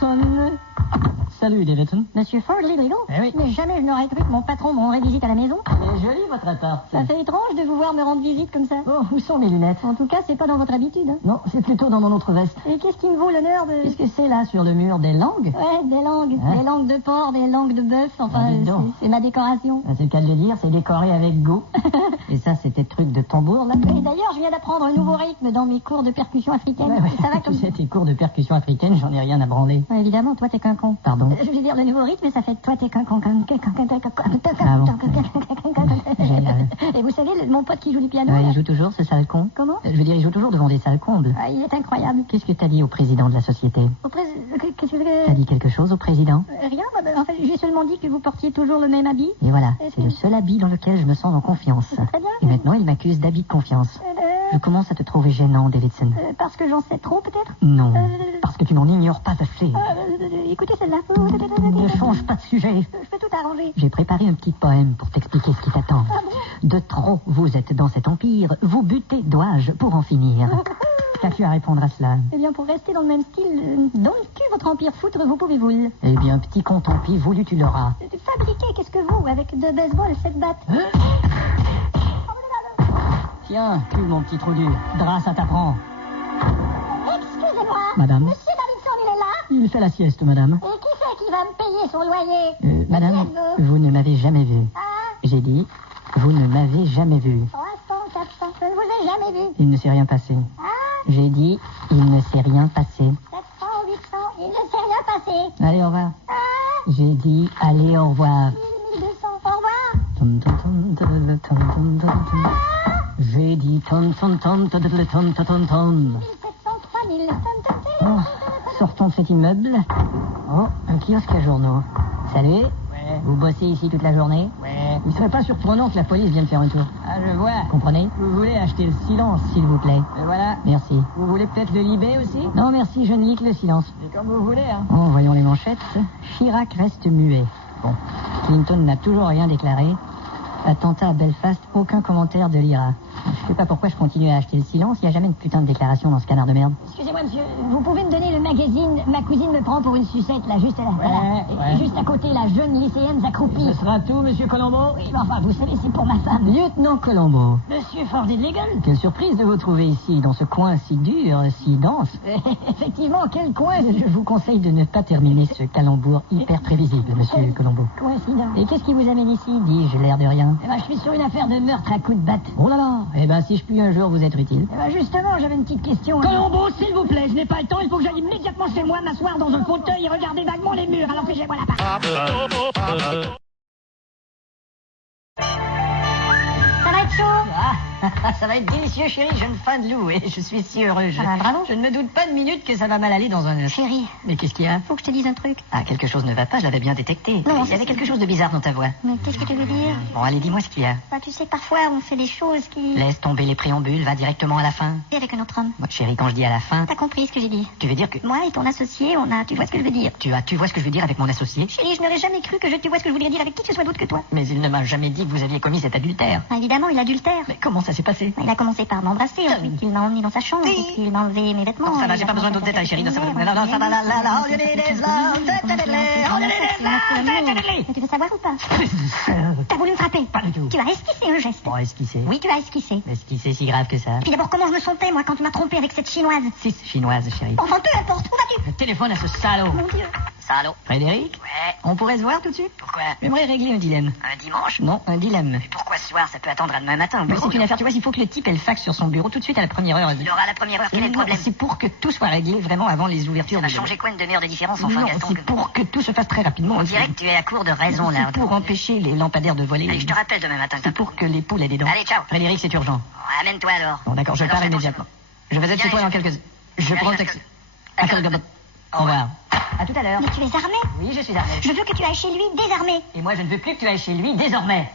sonne. Salut, Davidson. Monsieur Fordley Legal? Eh oui. Mais jamais je n'aurais cru que mon patron me rendrait visite à la maison. C'est joli, votre appart. Ça fait étrange de vous voir me rendre visite comme ça. Oh, où sont mes lunettes? En tout cas, c'est pas dans votre habitude. Hein. Non, c'est plutôt dans mon autre veste. Et qu'est-ce qui me vaut l'honneur de... Qu'est-ce que c'est là, sur le mur? Des langues? Ouais, des langues. Hein? Des langues de porc, des langues de bœuf. Enfin, Ah, dis donc. c'est ma décoration. C'est le cas de le dire, c'est décoré avec goût. Et ça, c'était truc de tambour, là? Et d'ailleurs, je viens d'apprendre un nouveau rythme dans mes cours de percussion africaine. Ouais. Ça va comme... Tu sais, tes cours de percussion africaine, j'en ai rien à branler. Ouais, évidemment, toi, t'es qu'un con. Pardon? Je veux dire, le nouveau rythme, ça fait toi, t'es qu'un con. Ah bon? Génial. Et vous savez, mon pote qui joue du piano... Ouais, là, il joue toujours, ce sale con? Comment? Je veux dire, il joue toujours devant des salles combles. Ah, il est incroyable. Qu'est-ce que t'as dit au président de la société? Qu'est-ce que... T'as dit quelque chose au président? Rien, en fait, j'ai seulement dit que vous portiez toujours le même habit. Et voilà, Et c'est puis- le seul habit dans lequel je me sens en confiance. C'est très bien. Et maintenant, il m'accuse d'habit de confiance. Je commence à te trouver gênant, Davidson. Parce que j'en sais trop, peut-être. Non, parce que tu n'en ignores pas assez. Écoutez celle-là. Ne change pas de sujet. Je peux tout arranger. J'ai préparé un petit poème pour t'expliquer ce qui t'attend. Ah bon? De trop, vous êtes dans cet empire. Vous butez, dois-je, pour en finir. Qu'as-tu à répondre à cela? Eh bien, pour rester dans le même style, dans le cul, votre empire foutre, vous pouvez-vous. Eh bien, petit con, tant pis, voulu tu l'auras. Fabriquer, qu'est-ce que vous, avec deux baseball, 7 battes? Tiens, cul, mon petit trou dur. Drap, ça t'apprend. Excusez-moi. Madame? Monsieur Davidson, il est là? Il fait la sieste, madame. Et qui c'est qui va me payer son loyer? Madame, Qui êtes-vous? vous ne m'avez jamais vu. Ah, J'ai dit, vous ne m'avez jamais vu. 300, 400, je ne vous ai jamais vu. Il ne s'est rien passé. Ah, J'ai dit, il ne s'est rien passé. 700, 800, il ne s'est rien passé. Allez, au revoir. Ah, J'ai dit, allez, au revoir. 1000, 1200, au revoir. Tom, tom, tom, tadadada, tom, tom, tom, tom. J'ai dit, tom, tom, tom, tadadada, tom, tom, tom, tom. 1700, 3000, Oh, sortons de cet immeuble. Oh, un kiosque à journaux. Salut. Ouais. Vous bossez ici toute la journée? Ouais. Il serait pas surprenant que la police vienne faire un tour. Ah, je vois. Comprenez? Vous voulez acheter le Silence, s'il vous plaît. Et voilà. Merci. Vous voulez peut-être le Libé aussi? Non, merci, je ne lis que le silence. C'est comme vous voulez, hein. Oh, voyons les manchettes. Chirac reste muet. Bon. Clinton n'a toujours rien déclaré. Attentat à Belfast, aucun commentaire de l'IRA. Je sais pas pourquoi je continue à acheter le silence. Il n'y a jamais une putain de déclaration dans ce canard de merde. Excusez-moi, monsieur, vous pouvez me donner le magazine? Ma cousine me prend pour une sucette, là, juste là. Ouais, Et ouais. juste à côté, la jeune lycéenne accroupie. Ce sera tout, monsieur Colombo? Oui, mais enfin, vous savez, c'est pour ma femme. Lieutenant Colombo, Monsieur Fordley Legal? quelle surprise de vous trouver ici, dans ce coin si dur, si dense. Effectivement, quel coin. Je vous conseille de ne pas terminer ce calembour hyper prévisible, monsieur Colombo. Coïncidence. Et qu'est-ce qui vous amène ici, dis-je, l'air de rien? Eh ben, je suis sur une affaire de meurtre à coups de batte. Oh là là. Eh ben, si je puis un jour vous être utile. Eh ben, justement, j'avais une petite question. Colombo, s'il vous plaît, je n'ai pas le temps, il faut que j'aille immédiatement chez moi, m'asseoir dans un fauteuil et regarder vaguement les murs, alors que j'ai moi la part. Ça va être chaud? Ah, ça va être délicieux, chérie, jeune fan de loup, et je suis si heureux. Ah, bravo. Je ne me doute pas de minute que ça va mal aller dans un... Chérie, Mais qu'est-ce qu'il y a? faut que je te dise un truc. Ah, quelque chose ne va pas, je l'avais bien détecté. Non, Il y avait quelque chose de bizarre dans ta voix. Mais qu'est-ce que tu veux dire? Bon, allez, dis-moi ce qu'il y a. Bah, tu sais, parfois, on fait des choses qui... Laisse tomber les préambules, va directement à la fin. Et avec un autre homme. Moi, chérie, quand je dis à la fin, T'as compris ce que j'ai dit? tu veux dire que... Moi et ton associé, on a... Tu vois ce que je veux dire? Tu vois ce que je veux dire avec mon associé? Chérie, je n'aurais jamais cru que tu vois ce que je voudrais dire avec qui que ce soit d'autre que toi. Mais il ne m'a jamais dit que vous aviez commis cet adultère. Ah, évidemment, il adultère. Mais comment ça s'est passé? Il a commencé par m'embrasser, ensuite il m'a emmené dans sa chambre, Oui. ensuite il m'a enlevé mes vêtements. Non, ça va, il j'ai a pas besoin commencé d'autres à détails, chérie. Non, ça va, faire non, ça va, là, all you need is love. Mais tu veux savoir ou pas? T'as voulu me frapper? Pas du tout. Tu as esquissé un geste. Bon, esquissé. Oui, tu as esquissé. Est-ce qu'il c'est si grave que ça? Puis d'abord, comment je me sentais, moi, quand tu m'as trompé avec cette chinoise? 6 chinoises, chérie. Enfin, peu importe, où vas-tu? Le téléphone à ce salaud. Mon Dieu. Salaud. Frédéric? Ouais. On pourrait se voir tout de suite? Pourquoi? J'aimerais régler un dilemme. Un dimanche? Non, un dilemme. Pourquoi ce soir? Ça peut attendre à demain matin. Mais c'est une affaire, tu vois, il faut que le type ait le fax sur son bureau tout de suite à la première heure. Il aura la première heure, quel est le Non, problème? c'est pour que tout soit réglé vraiment avant les ouvertures. Ça va de- changer quoi, une demi-heure de différence, enfin, Non, Gaston? c'est pour que tout se fasse très rapidement. On dirait que tu es à court de raison, là. C'est pour empêcher les lampadaires de voler. Allez, je te rappelle demain matin. C'est pour que les poules aient des dents. Allez, ciao. Frédéric, c'est urgent. Bon, amène-toi alors. Bon, d'accord, je Alors, pars fais immédiatement. Je vais être Viens, chez toi viens. dans quelques... Je Viens, prends le viens, taxi. viens. Au revoir. À tout à l'heure. Mais tu es armé? Oui, je suis armé. Je veux que tu ailles chez lui désarmé. Et moi, je ne veux plus que tu ailles chez lui désormais.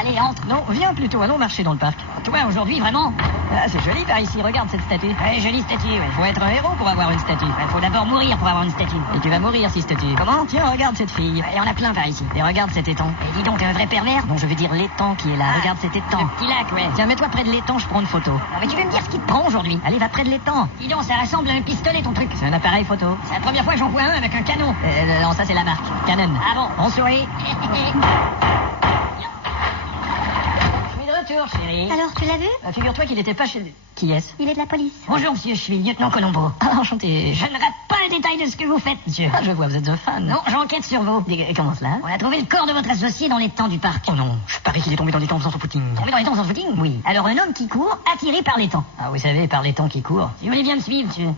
Allez, entre. Non, viens plutôt, allons marcher dans le parc. Toi, aujourd'hui, vraiment? Ah, c'est joli par ici, regarde cette statue. Ouais, jolie statue, ouais. Faut être un héros pour avoir une statue. Il faut d'abord mourir pour avoir une statue. Et tu vas mourir si statue. Comment? Tiens, regarde cette fille. Et on a plein par ici. Et regarde cet étang. Et dis donc, t'es un vrai pervers? Non, je veux dire l'étang qui est là. Ah, Regarde cet étang. Le petit lac, ouais. Tiens, mets-toi près de l'étang, je prends une photo. Non, mais tu veux me dire ce qui te prend aujourd'hui? Allez, va près de l'étang. Dis donc, ça ressemble à un pistolet, ton truc. C'est un appareil photo. C'est la première fois que j'en vois un avec un canon. Non, ça c'est la marque. Canon. Ah bon? On sourit. Je suis de retour, chérie. Alors, tu l'as vu? Figure-toi qu'il n'était pas chez... Qui est-ce? Il est de la police. Bonjour, monsieur, je suis lieutenant Colombo. Ah, enchanté. Je ne rate pas un détail de ce que vous faites, monsieur. Ah, je vois, vous êtes un fan. Non, j'enquête sur vous. Et comment cela? On a trouvé le corps de votre associé dans les temps du parc. Oh non, je parie qu'il est tombé dans les temps sans son footing. Tombé dans les temps sans footing? Oui. Alors, un homme qui court, attiré par les temps. Ah, vous savez, par les temps qui courent. Si vous voulez bien me suivre, monsieur.